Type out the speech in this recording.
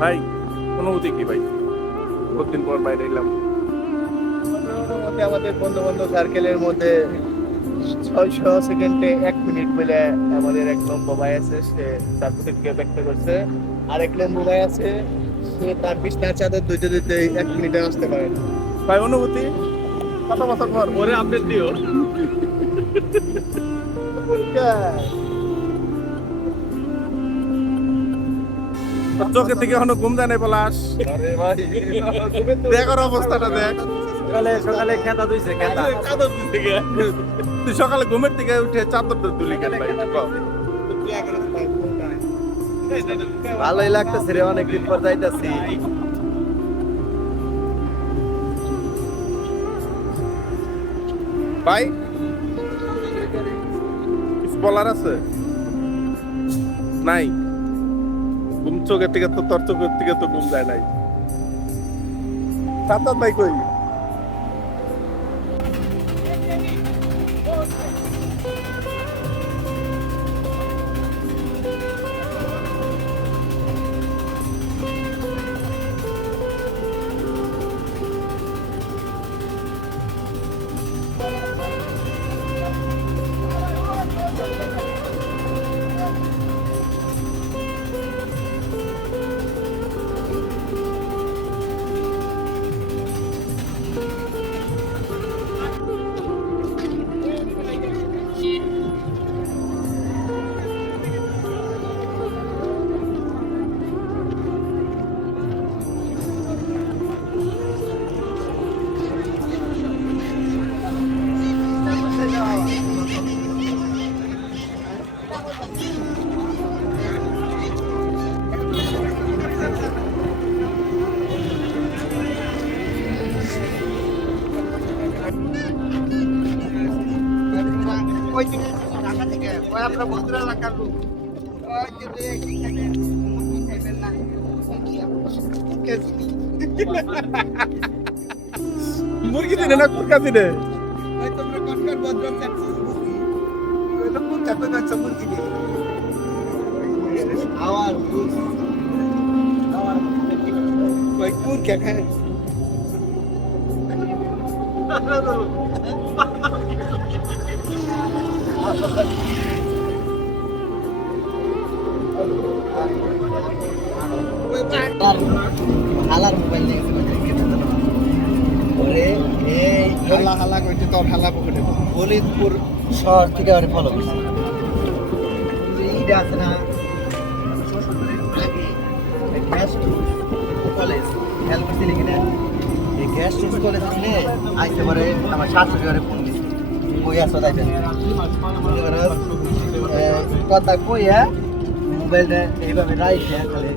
ভাই অনুভূতি কি ভাই। বহুদিন পর বাইরে এলাম। আমাদের বন্ধু বান্ধব সার্কেলের মধ্যে ছয়শো সেকেন্ডে এক মিনিট বলে আমাদের এক লম্বা ভাই আছে সে তার প্রতিক্রিয়া ব্যক্ত করছে। আর এক লম্বা ভাই আছে সে তার বিছনার চাদর দুইতে দুইতে এক মিনিটে আসতে পারে ভাই অনুভূতি? কত বছর পর পরে আপডেট দিও। চোখে থেকে এখনও ঘুম যায় নাই পলাশ। আরে ভাই। দেখ ওর অবস্থাটা দেখ। সকালে সকালে খেতা দুইছে খেতা। তুই সকালে ঘুমের থেকে উঠে চাদর তুলি কেন ভাই? ভালোই লাগতেছে রে অনেকদিন পর যাইতাছি। ভাই? বলার আছে? নাই। ঘুম চোখের থেকে তো, তোর চোখের থেকে তো ঘুম যায় নাই। চাদর নাই কই? ওই ঢাকা থেকে ওই আমরা বন্ধুরা এলাকার লোক ওই যে এখানে মুরগি খাইবেন না মুরগি দিনে না কুরকা দিনে? চাচ্ছি ওই হালার মোবাইল ওরে এই হালা হালা কইতে তোর হালা পকেটে ফরিদপুর শহর থেকে আরে ফলো করছি এইটা আছে না গ্যাস কলেজ খেয়াল করছিলি কিনা এই গ্যাস কলেজ থেকে পারে আমার শাশুড়ি ঘরে ফোন আছো তাইতে কথা কইয়া মোবাইলটা এইভাবে রাইখে তাহলে